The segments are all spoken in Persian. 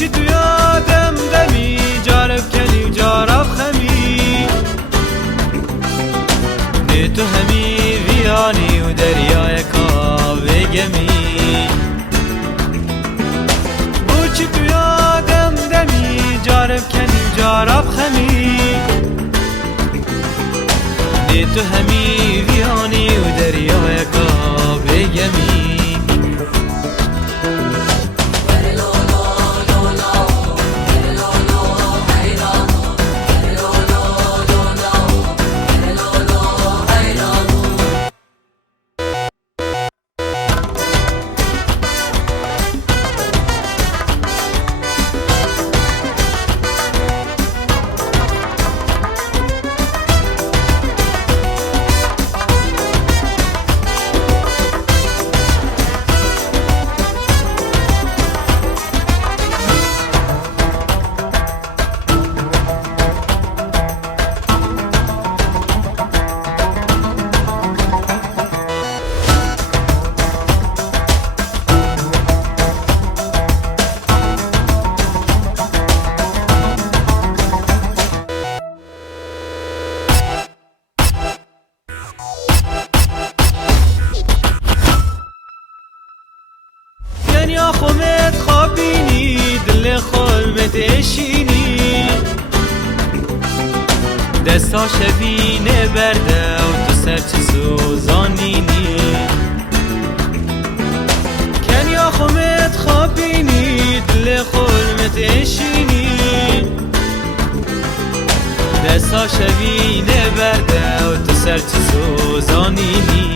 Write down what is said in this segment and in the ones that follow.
چی تو یادم دمی جارب کلی و جارب خمی دی تو همی ویانی و دریای کاوه گمی چی تو یادم دمی جارب کلی و جارب خمی دی تو همی ویانی و دریای کاوه گمی یا خومت خوابینی دل خلمت اشینی دستا شبینه برده و تو سرچ سوزانینی کن یا خومت خوابینی دل خلمت اشینی دستا شبینه برده و تو سرچ سوزانینی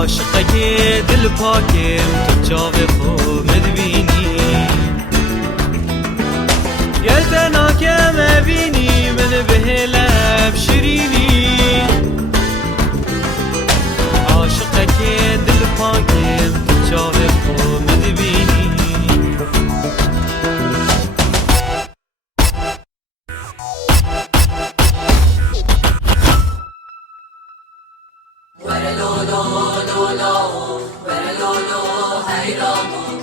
عاشقه دل پاکم تو چاو خو مدبینی گلتناکم ابینی من به لب شیرینی عاشقه دل پاکم تو چاو خو مدبینی Hey,